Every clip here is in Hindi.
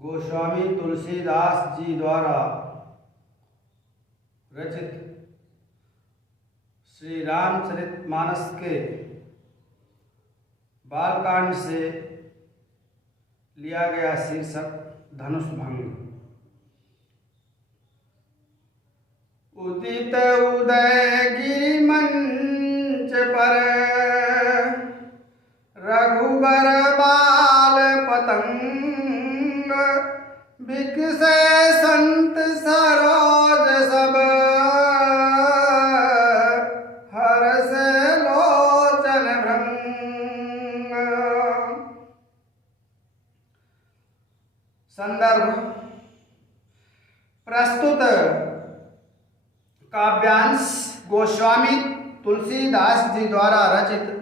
गोस्वामी तुलसीदास जी द्वारा रचित श्री रामचरितमानस के बालकांड से लिया गया शीर्षक धनुष भंग। उदित उदय गिरि मंच पर रघुबर बाल पतंग, बिकसे संत सरोज सब हर्षे लोचन भृंग। संदर्भ प्रस्तुत काव्यांश गोस्वामी तुलसीदास जी द्वारा रचित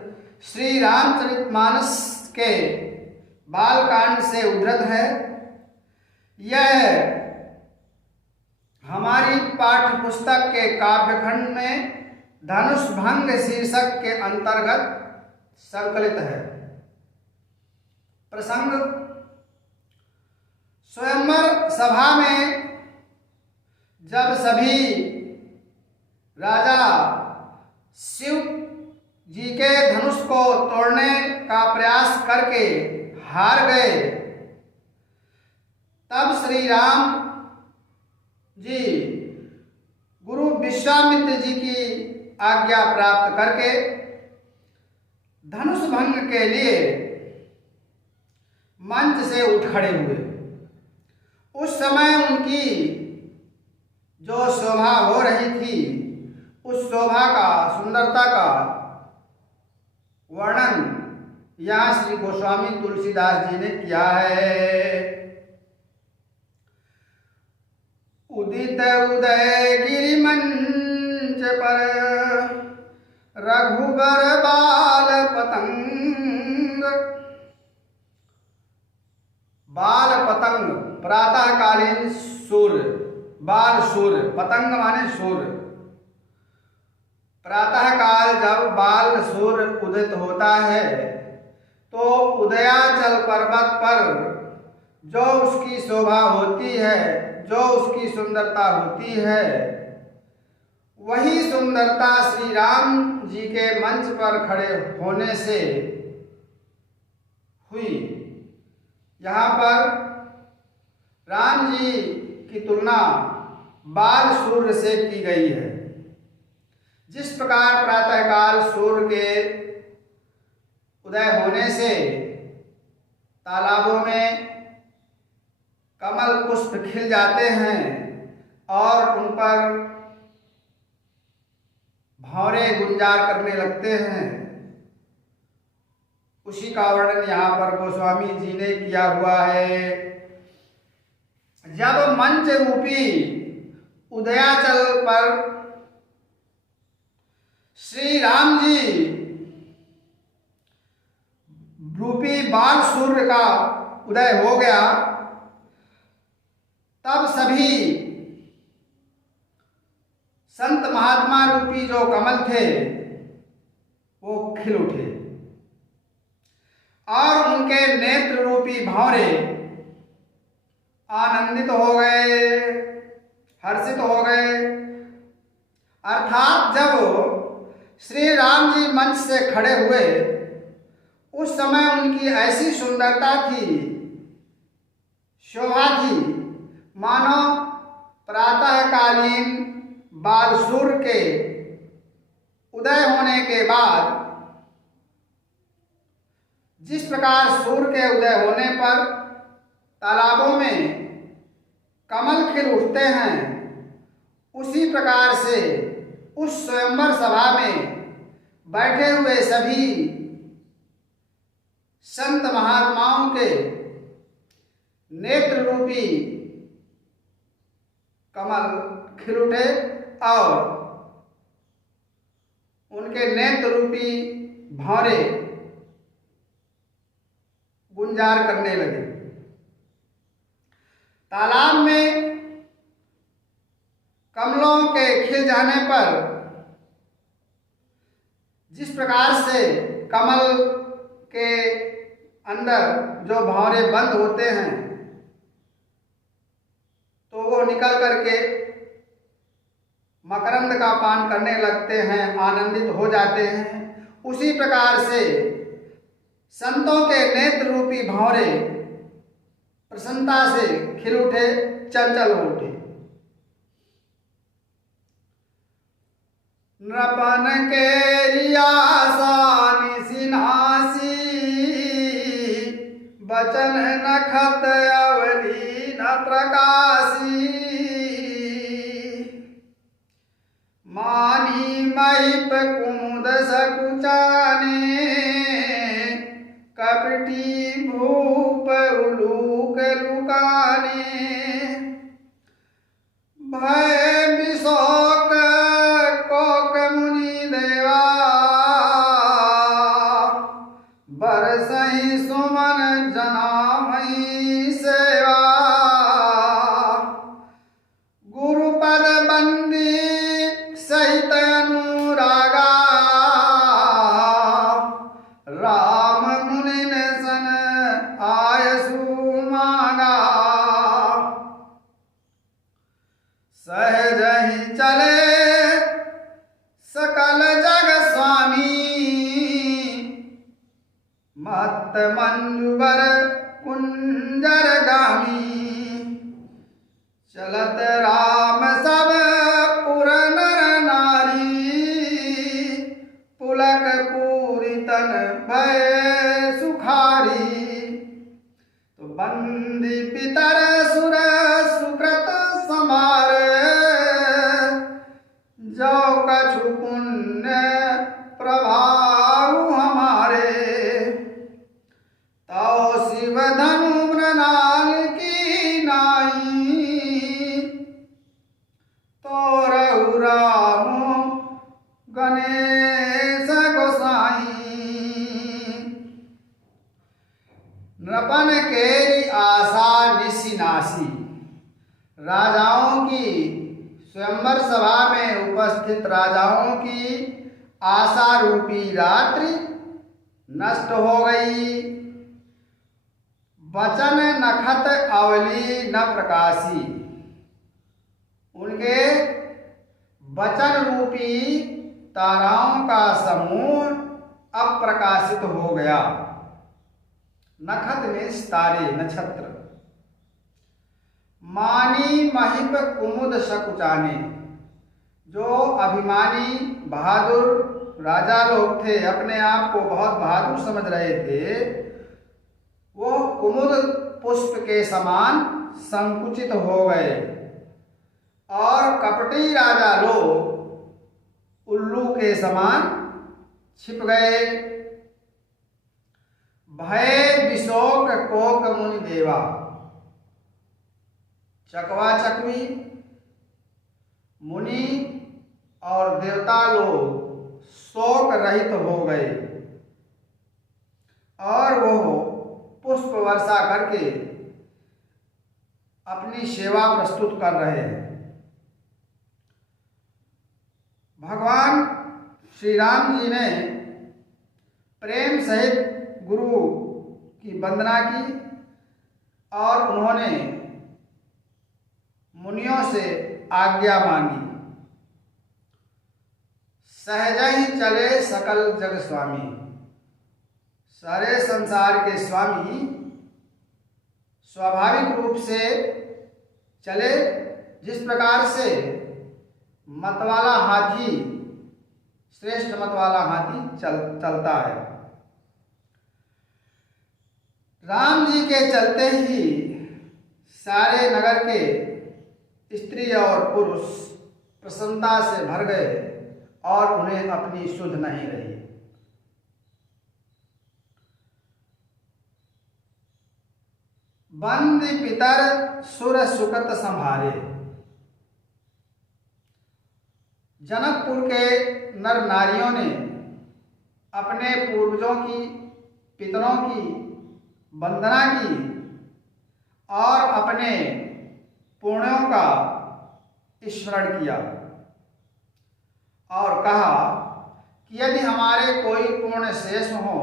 श्री रामचरितमानस के बालकांड से उद्धृत है। यह हमारी पाठ्य पुस्तक के काव्यखंड में धनुष भंग शीर्षक के अंतर्गत संकलित है। प्रसंग स्वयंवर सभा में जब सभी राजा शिव जी के धनुष को तोड़ने का प्रयास करके हार गए, तब श्री राम जी गुरु विश्वामित्र जी की आज्ञा प्राप्त करके धनुष भंग के लिए मंच से उठ खड़े हुए। उस समय उनकी जो शोभा हो रही थी, उस शोभा का, सुंदरता का वर्णन यहाँ श्री गोस्वामी तुलसीदास जी ने किया है। उदित उदय गिरि मंच पर रघुबर बाल पतंग। बाल पतंग प्रातःकालीन सूर्य, बाल सूर्य, पतंग माने सूर्य। प्रातःकाल जब बाल सूर्य उदित होता है तो उदयाचल पर्वत पर जो उसकी शोभा होती है, जो उसकी सुंदरता होती है, वही सुंदरता श्री राम जी के मंच पर खड़े होने से हुई। यहाँ पर राम जी की तुलना बाल सूर्य से की गई है। जिस प्रकार प्रातःकाल सूर्य के उदय होने से तालाबों में कमल पुष्प खिल जाते हैं और उन पर भंवरे गुंजार करने लगते हैं, उसी का वर्णन यहाँ पर गोस्वामी जी ने किया हुआ है। जब मंच रूपी उदयाचल पर श्री राम जी रूपी बाल सूर्य का उदय हो गया, तब सभी संत महात्मा रूपी जो कमल थे वो खिल उठे और उनके नेत्र रूपी भंवरे आनंदित हो गए, हर्षित हो गए। अर्थात जब श्री राम जी मंच से खड़े हुए, उस समय उनकी ऐसी सुंदरता थी, शोभा थी, मानो प्रातःकालीन बाल सूर्य के उदय होने के बाद जिस प्रकार सूर्य के उदय होने पर तालाबों में कमल खिल उठते हैं, उसी प्रकार से उस स्वयंवर सभा में बैठे हुए सभी संत महात्माओं के नेत्र रूपी कमल खिल उठे और उनके नेत्र रूपी भंवरे गुंजार करने लगे। तालाब में कमलों के खिल जाने पर जिस प्रकार से कमल के अंदर जो भंवरे बंद होते हैं, निकल करके मकरंद का पान करने लगते हैं, आनंदित हो जाते हैं। उसी प्रकार से संतों के नेत्र रूपी भंवरे प्रसन्नता से खिल उठे, चंचल हो उठे। नृपन के आशा निसिनासी, बचन नखत अवली न प्रकाशी। मानी महिप कुमुद सकुचाने, कपटी भूप उलूक लुकाने। भय विशोक कोक मुनि देवा, बरसहि सुमन जनामहि सेवा। गुरुपद बंदी सहित अनुरागा, राम मुनिन सन आयसु मांगा। सहज ही चले सकल जग स्वामी, मत मंजुबर कुंजर गामी। चलत राम सब पुर नर नारी, पुलक पूरी तन भय सुखारी। तो बंदी पितर सुर सुकृत समार, जो कछु पुण्य प्रभाव हमारे। तो शिव धनु मृणाल की नाई, तो रहु राम गणेश गोसाई। नृपन केरी आशा निसिनासी, राजाओं की स्वयंवर सभा में उपस्थित राजाओं की आशा रूपी रात्रि नष्ट हो गई। वचन नखत अवली न प्रकाशी, उनके वचन रूपी ताराओं का समूह अप्रकाशित हो गया। नखत में तारे, नक्षत्र। मानी महिप कुमुद सकुचाने, जो अभिमानी बहादुर राजा लोग थे, अपने आप को बहुत बहादुर समझ रहे थे, वो कुमुद पुष्प के समान संकुचित हो गए। और कपटी राजा लोग उल्लू के समान छिप गए। भय विशोक कोक मुनि देवा, चकवा चकवी मुनि और देवता लोग शोक रहित हो गए और वो पुष्प वर्षा करके अपनी सेवा प्रस्तुत कर रहे हैं। भगवान श्री राम जी ने प्रेम सहित गुरु की वंदना की और उन्होंने मुनियों से आज्ञा मांगी। सहज ही चले सकल जग स्वामी, सारे संसार के स्वामी स्वाभाविक रूप से चले। जिस प्रकार से मतवाला हाथी, श्रेष्ठ मतवाला हाथी चलता है, राम जी के चलते ही सारे नगर के स्त्री और पुरुष प्रसन्नता से भर गए और उन्हें अपनी सुध नहीं रही। बंदी पितर सुर सुकत संभारे, जनकपुर के नर नारियों ने अपने पूर्वजों की, पितरों की वंदना की और अपने पुण्यों का स्मरण किया और कहा कि यदि हमारे कोई पुण्य शेष हो,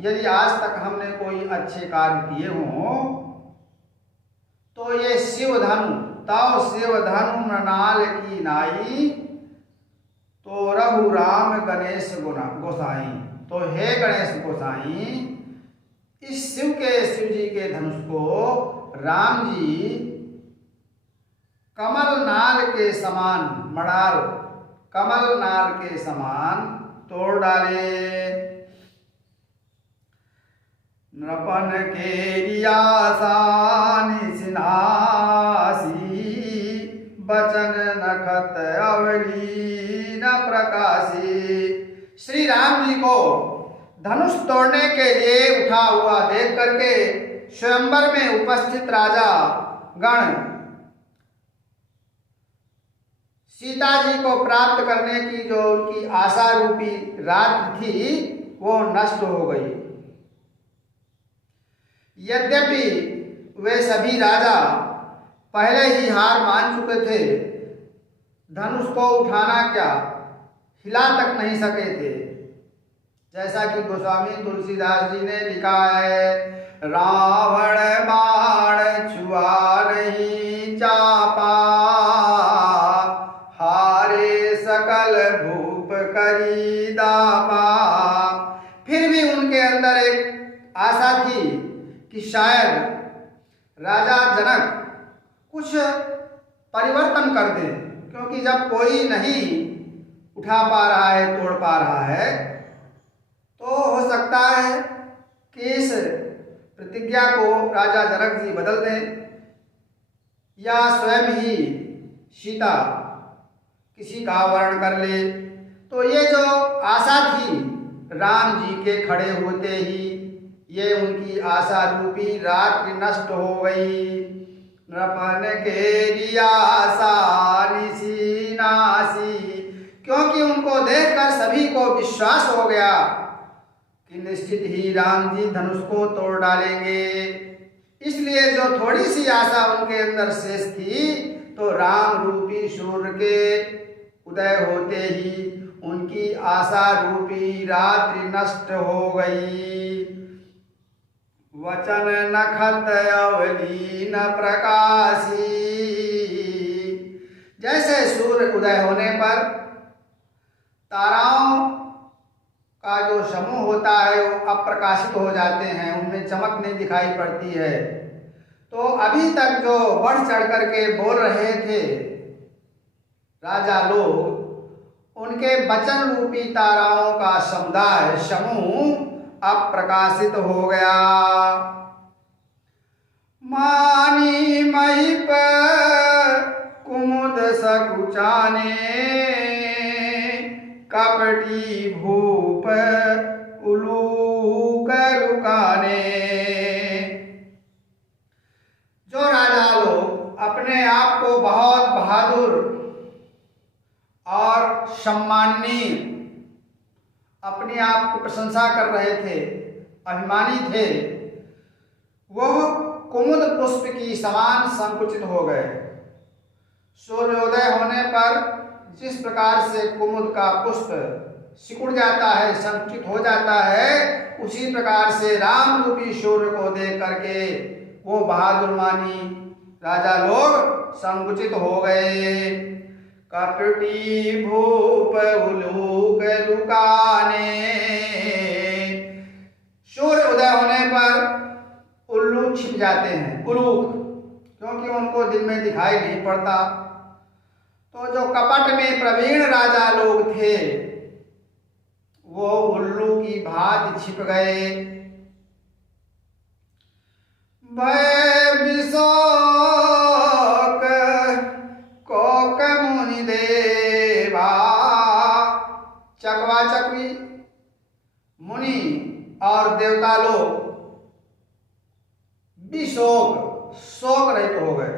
यदि आज तक हमने कोई अच्छे कार्य किए हों, तो ये शिव धनु तव शिव धनु मृणाल की नाई, तो रघु राम गणेश गोसाई। तो हे गणेश गोसाई, इस शिव जी के धनुष को राम जी कमल नाल के समान, मृणाल कमल नाल के समान तोड़ डाले। नृपन के रियासानि सिनासी, बचन नखत अवली न प्रकाशी। श्री राम जी को धनुष तोड़ने के लिए उठा हुआ देख करके स्वयंवर में उपस्थित राजा गण सीता जी को प्राप्त करने की जो उनकी आशा रूपी रात थी वो नष्ट हो गई। यद्यपि वे सभी राजा पहले ही हार मान चुके थे, धनुष को उठाना क्या, हिला तक नहीं सके थे। जैसा कि गोस्वामी तुलसीदास जी ने लिखा है, रावण बाण छुआ नहीं चापा, हारे सकल भूप करी दापा। फिर भी उनके अंदर एक आशा थी कि शायद राजा जनक कुछ परिवर्तन कर दे, क्योंकि जब कोई नहीं उठा पा रहा है, तोड़ पा रहा है, तो हो सकता है कि इस प्रतिज्ञा को राजा जनक जी बदल दें या स्वयं ही सीता किसी का वर्ण कर ले। तो ये जो आशा थी राम जी के खड़े होते ही, ये उनकी आशा रूपी रात्रि नष्ट हो गई। नृपन के रियासा निसी नासी, क्योंकि उनको देखकर सभी को विश्वास हो गया कि निश्चित ही राम जी धनुष को तोड़ डालेंगे। इसलिए जो थोड़ी सी आशा उनके अंदर शेष थी, तो राम रूपी सूर्य के उदय होते ही उनकी आशा रूपी रात्रि नष्ट हो गई। वचन नखत अवली न प्रकाशी, जैसे सूर्य उदय होने पर ताराओं का जो समूह होता है वो अप्रकाशित हो जाते हैं, उनमें चमक नहीं दिखाई पड़ती है। तो अभी तक जो बढ़ चढ़ करके बोल रहे थे राजा लोग, उनके वचन रूपी ताराओं का समुदाय समूह अप्रकाशित हो गया। मानी महिप कुमुद सकुचाने, कपटी भूप उलूक लुकाने। जो राजा लोग अपने आप को बहुत बहादुर और सम्माननीय, अपने आप को प्रशंसा कर रहे थे, अभिमानी थे, वह कुमुद पुष्प की समान संकुचित हो गए। सूर्योदय होने पर जिस प्रकार से कुमुद का पुष्प सिकुड़ जाता है, संकुचित हो जाता है, उसी प्रकार से राम रूपी सूर्य को देख करके वो बहादुर मानी राजा लोग संकुचित हो गए। कपटी भूप उलूक लुकाने, सूर्य उदय होने पर उल्लू छिप जाते हैं, उलूक, क्योंकि उनको दिन में दिखाई नहीं पड़ता। तो जो कपट में प्रवीण राजा लोग थे वो उल्लू की भांति छिप गए। भय विशोक कोक मुनि देवा, चकवा चकवी मुनि और देवता लोग विशोक, शोक रहित हो गए।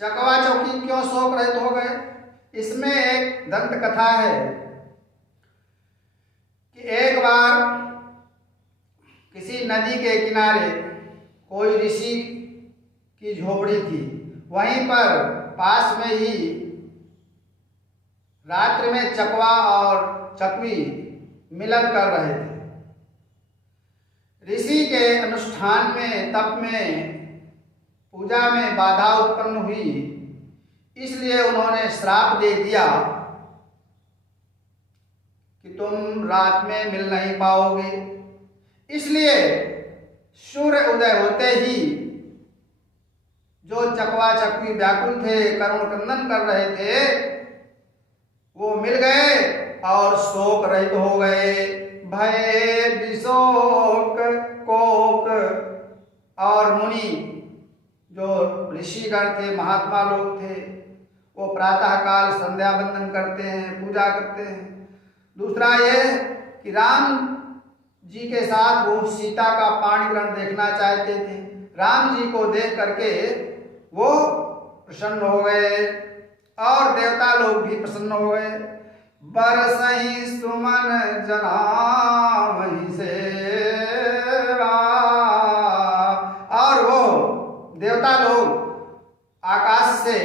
चकवा चौकी क्यों शोक रहित हो गए? इसमें एक दंत कथा है कि एक बार किसी नदी के किनारे कोई ऋषि की झोपड़ी थी, वहीं पर पास में ही रात्रि में चकवा और चकवी मिलन कर रहे थे। ऋषि के अनुष्ठान में, तप में, पूजा पूजा में बाधा उत्पन्न हुई, इसलिए उन्होंने श्राप दे दिया कि तुम रात में मिल नहीं पाओगे। इसलिए सूर्य उदय होते ही जो चकवा चकवी व्याकुल थे, करुण क्रंदन कर रहे थे, वो मिल गए और शोक रहित हो गए। भय विशोक कोक। और मुनि जो ऋषिगण थे, महात्मा लोग थे, वो प्रातः काल संध्या वंदन करते हैं, पूजा करते हैं। दूसरा ये कि राम जी के साथ वो सीता का पाणी ग्रहण देखना चाहते थे। राम जी को देख करके वो प्रसन्न हो गए और देवता लोग भी प्रसन्न हो गए। बरसहि सुमन जनामहि सेवा। और वो देवता लोग आकाश से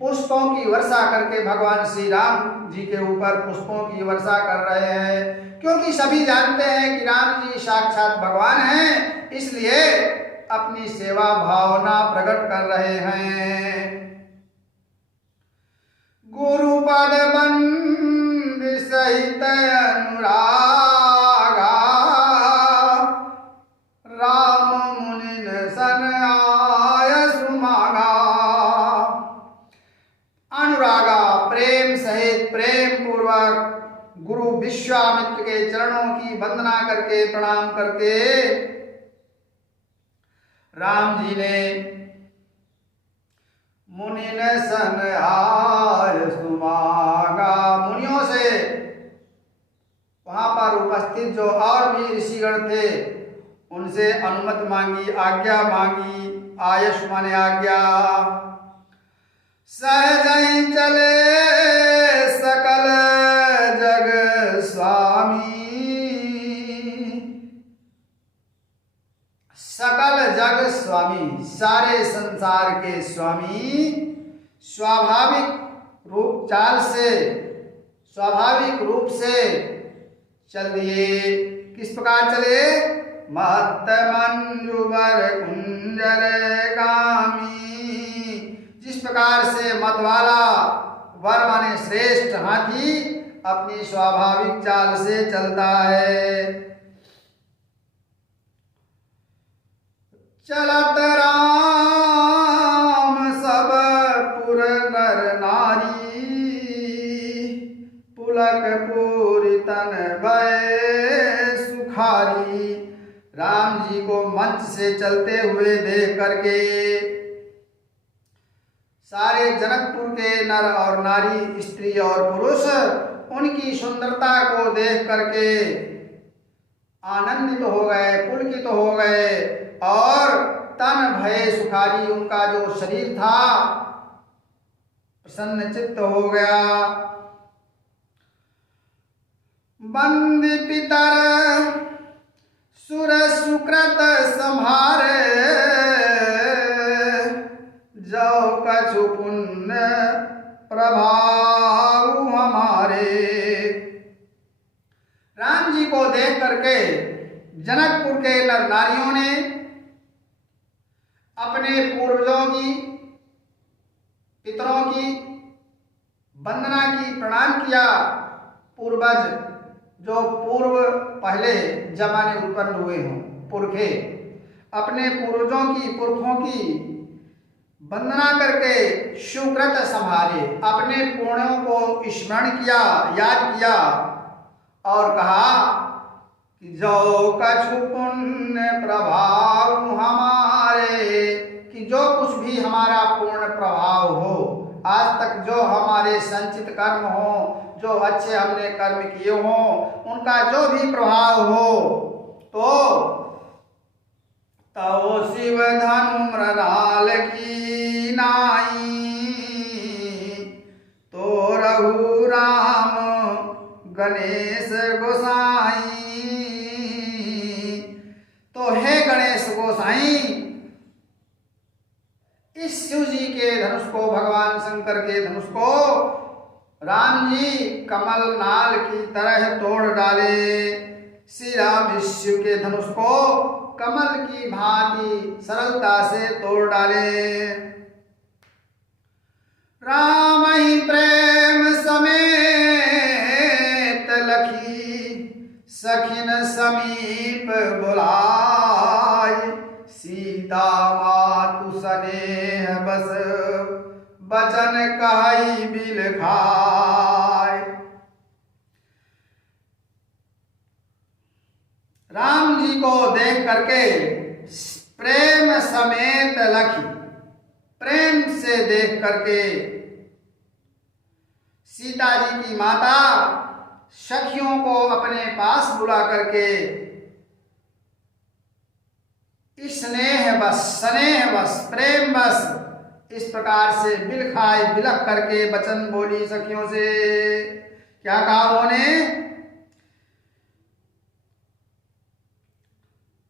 पुष्पों की वर्षा करके भगवान श्री राम जी के ऊपर पुष्पों की वर्षा कर रहे हैं, क्योंकि सभी जानते हैं कि राम जी साक्षात भगवान हैं, इसलिए अपनी सेवा भावना प्रकट कर रहे हैं। गुरुपद बंद सहित अनुरागा, राम मुनि सन आय सुमागा। अनुरागा, प्रेम सहित प्रेम पूर्वक गुरु विश्वामित्र के चरणों की वंदना करके, प्रणाम करके राम जी ने मुनि न सन आय सुमागा, मुनियों से वहां पर उपस्थित जो और भी ऋषिगण थे उनसे अनुमति मांगी, आज्ञा मांगी। आयश माने आज्ञा। सहज ही चले सकल जग स्वामी। सकल जग स्वामी, सारे संसार के स्वामी, स्वाभाविक रूप चाल से, स्वाभाविक रूप से चल दिए। किस प्रकार चले? महत मंजुबर कुंजर गामी। जिस प्रकार से मतवाला वर माने श्रेष्ठ हाथी अपनी स्वाभाविक चाल से चलता है। चलत राम सब पुर नर नारी, पुलक पूरी तन भय सुखारी। राम जी को मंच से चलते हुए देख करके सारे जनकपुर के नर और नारी, स्त्री और पुरुष उनकी सुंदरता को देख करके आनंदित हो गए, पुलकित हो गए और तन भय सुखारी, उनका जो शरीर था प्रसन्न चित्त हो गया। बंद पितर सुर सुकृत संहारे, जो कछु पुण्य प्रभाव हमारे। राम जी को देख करके जनकपुर के नर नारियों ने अपने पूर्वजों की, पितरों की वंदना की, प्रणाम किया। पूर्वज जो पूर्व पहले जमाने उत्पन्न हुए हों, पुरखे अपने पूर्वजों की, पुरखों की वंदना करके सुकृत संहारे, अपने पुण्यों को स्मरण किया, याद किया और कहा कि जो कछु पुण्य प्रभाव हमारे, कि जो कुछ भी हमारा पूर्ण प्रभाव हो, आज तक जो हमारे संचित कर्म हो, जो अच्छे हमने कर्म किए हों, उनका जो भी प्रभाव हो, तो तव शिव धनु मृणाल की नाई, तो रघु राम गणेश गोसाई। तो हे गणेश गोसाई, इस शिव जी के धनुष को, भगवान शंकर के धनुष को राम जी कमल नाल की तरह तोड़ डाले। श्री राम इस शिव के धनुष को कमल की भांति सरलता से तोड़ डाले। राम ही प्रेम समेत लखी सखिन समीप बुलाय, सीता मातु स्नेह बस बचन कहि बिलखाय। राम जी को देख करके प्रेम समेत लखी, प्रेम से देख करके सीता जी की माता सखियों को अपने पास बुला करके स्नेह बस प्रेम बस इस प्रकार से बिलखाए बिलख करके वचन बोली सखियों से। क्या कहा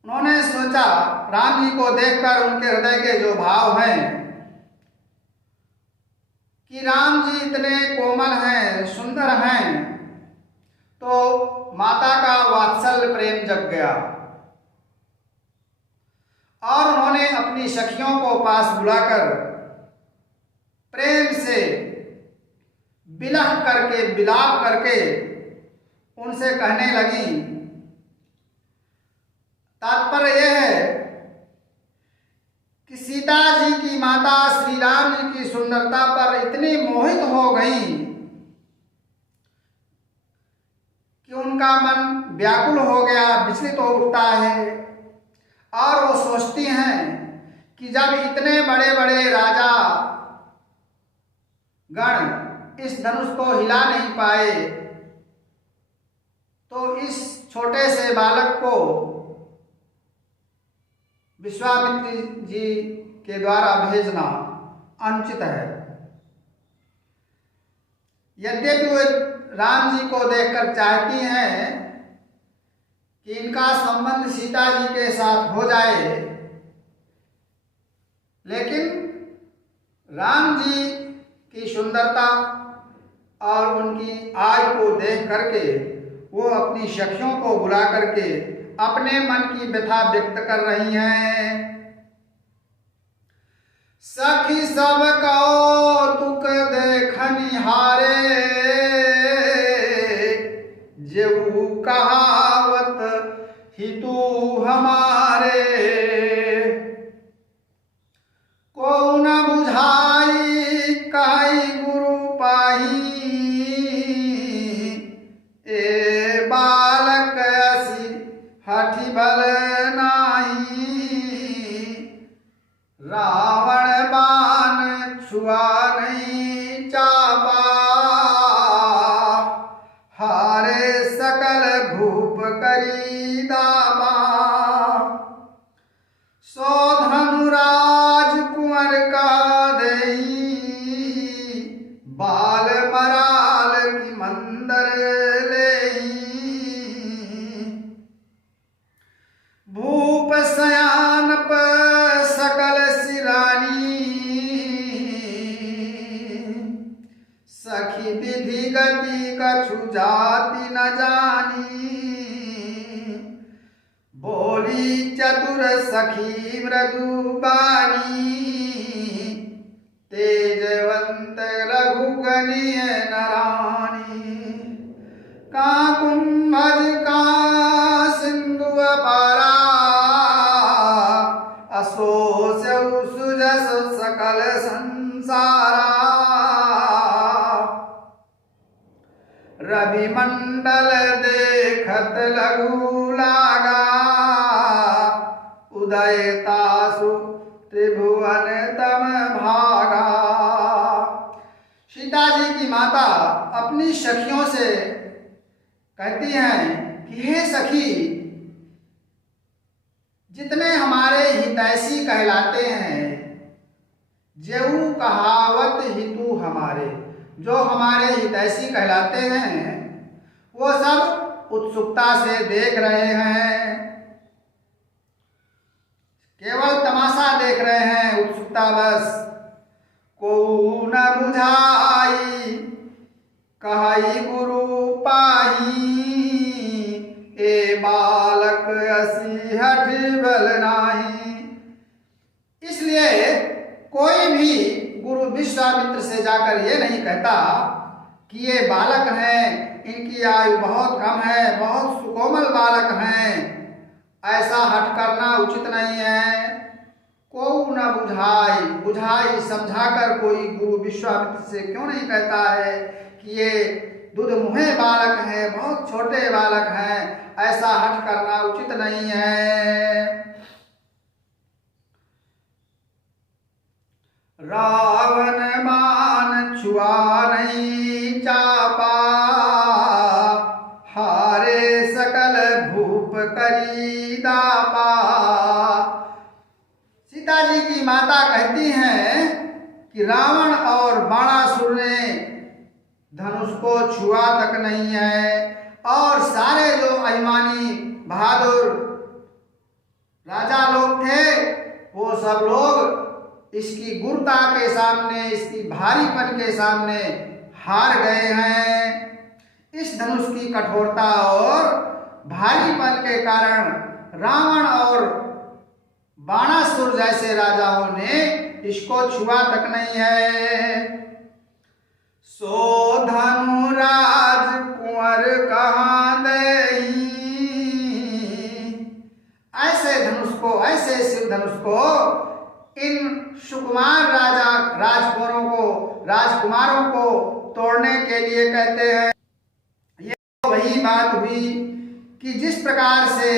उन्होंने सोचा राम जी को देखकर उनके हृदय के जो भाव हैं कि राम जी इतने कोमल हैं, सुंदर हैं, तो माता का वात्सल्य प्रेम जग गया और उन्होंने अपनी सखियों को पास बुलाकर प्रेम से बिलख करके विलाप करके उनसे कहने लगी। तात्पर्य यह है कि सीता जी की माता श्री राम जी की सुंदरता पर इतनी मोहित हो गई कि उनका मन व्याकुल हो गया, विचलित हो उठता है और वो सोचती हैं कि जब इतने बड़े बड़े राजा गण इस धनुष को हिला नहीं पाए तो इस छोटे से बालक को विश्वामित्र जी के द्वारा भेजना अनुचित है। यद्यपि वे राम जी को देखकर चाहती हैं कि इनका संबंध सीता जी के साथ हो जाए, लेकिन राम जी की सुंदरता और उनकी आयु को देख करके वो अपनी सखियों को बुला करके अपने मन की व्यथा व्यक्त कर रही हैं। सखी सब कौतुक देखनिहारे, जेऊ कहावत हितू हमारे, को न बुझाई कहि गुरु पाही, ए बालक असी हठी बल नाही, रावण बाण छुआ नहीं चापा, हारे सकल भूप करी दाबा, सो धनुराज कुंवर का दई, बाल मराल की मंदर लेई, भूप सयान पर सकल सिरानी, सखी विधि गति कछु जाति न जानी, बोली चतुर सखी मृदु बानी, तेजवंत लघु गणीय नरानी, का कुंभज का सिंधु अपारा, असोस सुजस सकल संसारा, रवि मंडल देखत लघु लागा, उदय तासु त्रिभुवन तम भागा। सीता जी की माता अपनी सखियों से कहती हैं कि हे सखी, जितने हमारे हितैषी कहलाते हैं, जेऊ कहावत हितू हमारे, जो हमारे हितैषी कहलाते हैं वो सब उत्सुकता से देख रहे हैं, केवल तमाशा देख रहे हैं, उत्सुकता बस। को न बुझाई कहाई गुरु पाही, ए बालक असी हठ बल नाही। इसलिए कोई भी गुरु विश्वामित्र से जाकर ये नहीं कहता कि ये बालक हैं, इनकी आयु बहुत कम है, बहुत सुकोमल बालक हैं, ऐसा हठ करना उचित नहीं है। को न बुझाई समझाकर कोई गुरु विश्वामित्र से क्यों नहीं कहता है कि ये दुधमुहे बालक हैं, बहुत छोटे बालक हैं, ऐसा हठ करना उचित नहीं है। रावण मान छुआ नहीं चापा, हारे सकल भूप करी दापा। सीता जी की माता कहती हैं कि रावण और बाणासुर ने धनुष को छुआ तक नहीं है, और सारे जो अभिमानी बहादुर राजा लोग थे वो सब लोग इसकी गुरुता के सामने, इसकी भारीपन के सामने हार गए हैं। इस धनुष की कठोरता और भारीपन के कारण रावण और बाणासुर जैसे राजाओं ने इसको छुआ तक नहीं है। सो धनुराज कुंवर कहाँ देई, ऐसे धनुष को, ऐसे शिव धनुष को इन सुकुमार राजकुमारों को तोड़ने के लिए कहते हैं। ये वही बात हुई कि जिस प्रकार से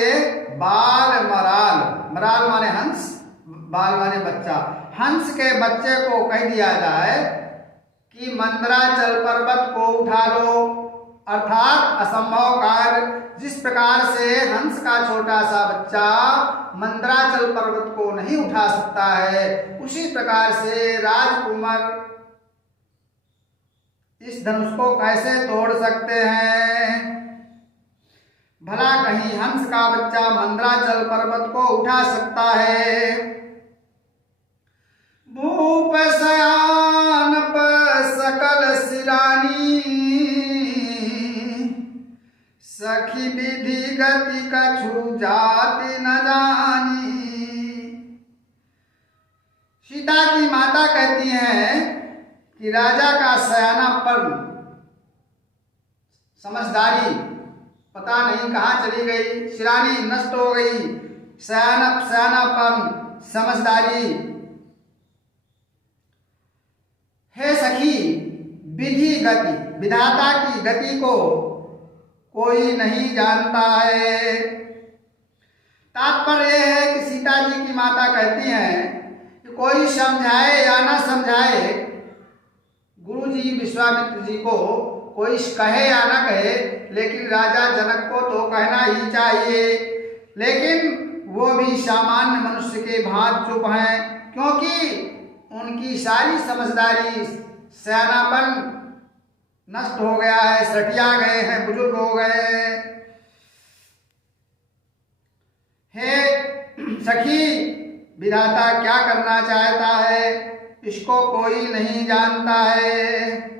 बाल मराल माने हंस, बाल माने बच्चा, हंस के बच्चे को कह दिया जाए कि मंदराचल पर्वत को उठा लो, अर्थात असंभव कार्य। जिस प्रकार से हंस का छोटा सा बच्चा मंदराचल पर्वत को नहीं उठा सकता है, उसी प्रकार से राजकुमार इस धनुष को कैसे तोड़ सकते हैं। भला कहीं हंस का बच्चा मंदराचल पर्वत को उठा सकता है। भूप सयान पर सकल सिरानी, सखी विधि गति कछु जाति न जानी। सीता की माता कहती हैं कि राजा का सयानापन, समझदारी पता नहीं कहाँ चली गई, सिरानी नष्ट हो गई, सयानापन, समझदारी। हे सखी, विधि गति, विधाता की गति को कोई नहीं जानता है। तात्पर्य है कि सीता जी की माता कहती हैं कि कोई समझाए या ना समझाए, गुरु जी विश्वामित्र जी को कोई कहे या ना कहे, लेकिन राजा जनक को तो कहना ही चाहिए। लेकिन वो भी सामान्य मनुष्य के भांति चुप हैं, क्योंकि उनकी सारी समझदारी, सयानापन नष्ट हो गया है, सटिया गए हैं, बुजुर्ग हो गए हैं। हे सखी, विधाता क्या करना चाहता है इसको कोई नहीं जानता है।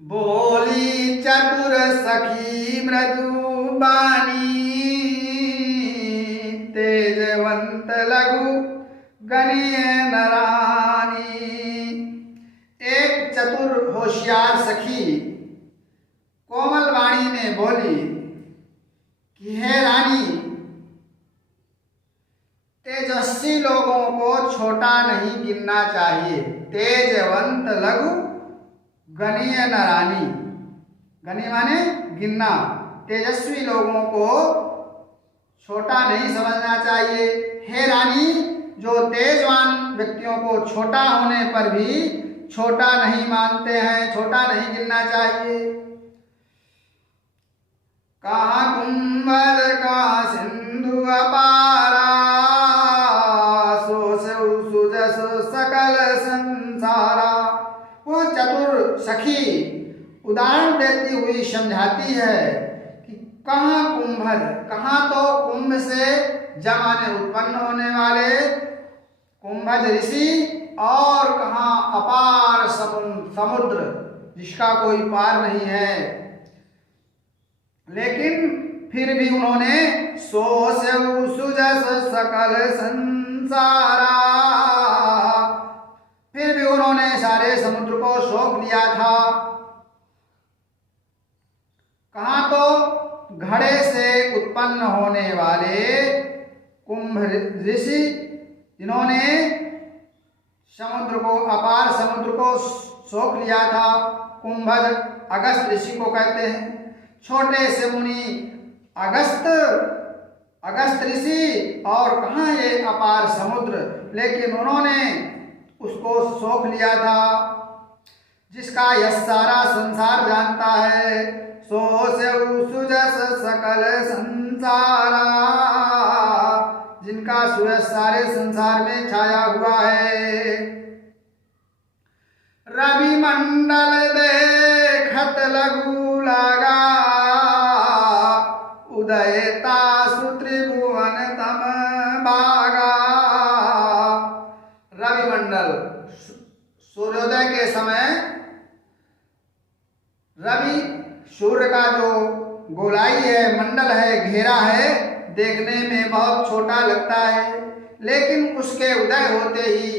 बोली चतुर सखी मृदु बानी, तेजवंत लघु गणीय नरानी। एक चतुर होशियार सखी कोमल वाणी में बोली कि हे रानी, तेजस्वी लोगों को छोटा नहीं गिनना चाहिए। तेजवंत लघु गणीय नरानी, गणी माने गिनना, तेजस्वी लोगों को छोटा नहीं समझना चाहिए। हे रानी, जो तेजवान व्यक्तियों को छोटा होने पर भी छोटा नहीं मानते हैं, छोटा नहीं गिनना चाहिए। कहाँ कुंभल का सिंधु अपारा, सो सुजस सकल संसारा। वो चतुर सखी उदाहरण देती हुई समझाती है कि कहाँ कुंभल, कहाँ तो कुंभ से जमाने उत्पन्न होने वाले कुंभज ऋषि, और कहाँ अपार समुद्र जिसका कोई पार नहीं है। लेकिन फिर भी उन्होंने सो सुजस सकल संसारा, फिर भी उन्होंने सारे समुद्र को सोख लिया था। कहाँ? तो घड़े से उत्पन्न होने वाले कुंभ ऋषि, जिन्होंने समुद्र को, अपार समुद्र को सोख लिया था। कुंभज अगस्त ऋषि को कहते हैं। छोटे से मुनि अगस्त ऋषि, और कहाँ ये अपार समुद्र, लेकिन उन्होंने उसको सोख लिया था। जिसका यह सारा संसार जानता है, सो सुजस सकल संसारा, जिनका सूरज सारे संसार में छाया हुआ है। रवि मंडल देखत लघु लगा, उदयता सुत्रिभुवन तम भागा। रवि मंडल, सूर्योदय के समय रवि, सूर्य का जो गोलाई है, मंडल है, घेरा है, देखने में बहुत छोटा लगता है, लेकिन उसके उदय होते ही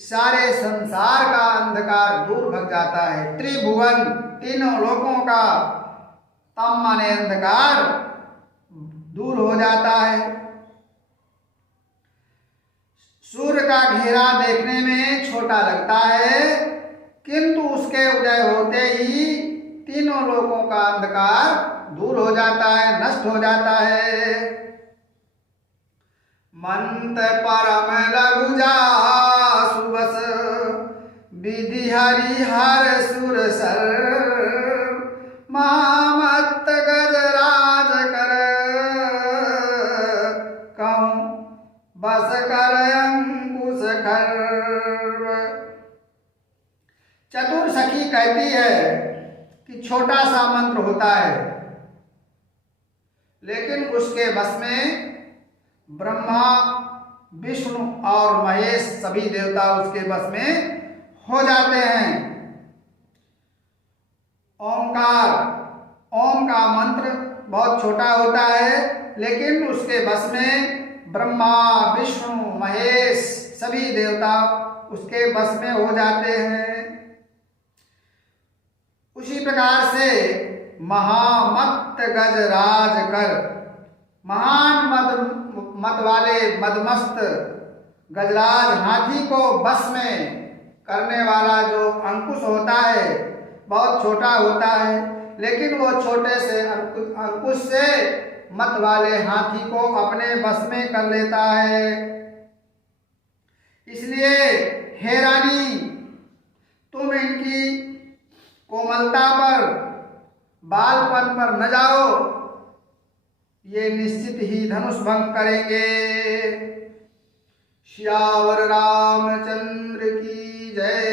सारे संसार का अंधकार दूर भग जाता है। त्रिभुवन, तीनों लोकों का तम माने अंधकार दूर हो जाता है। सूर्य का घेरा देखने में छोटा लगता है, किंतु उसके उदय होते ही तीनों लोकों का अंधकार दूर हो जाता है, नष्ट हो जाता है। मंत परम लघु जासु बस, विधि हरिहर सुर सर, महामत्त गजराज कर, कहूँ बस कर अंकुश खर। चतुर सखी कहती है कि छोटा सा मंत्र होता है, लेकिन उसके बस में ब्रह्मा, विष्णु और महेश सभी देवता उसके बस में हो जाते हैं। ओंकार, ओम का मंत्र बहुत छोटा होता है, लेकिन उसके बस में ब्रह्मा, विष्णु, महेश सभी देवता उसके बस में हो जाते हैं। उसी प्रकार से महामत्त गजराज कर, महान मद वाले मदमस्त गजराज हाथी को बस में करने वाला जो अंकुश होता है, बहुत छोटा होता है, लेकिन वो छोटे से अंकुश से मत वाले हाथी को अपने बस में कर लेता है। इसलिए हे रानी, तुम इनकी कोमलता पर, बालपन पर न जाओ, ये निश्चित ही धनुष भंग करेंगे। श्यावर रामचंद्र की जय।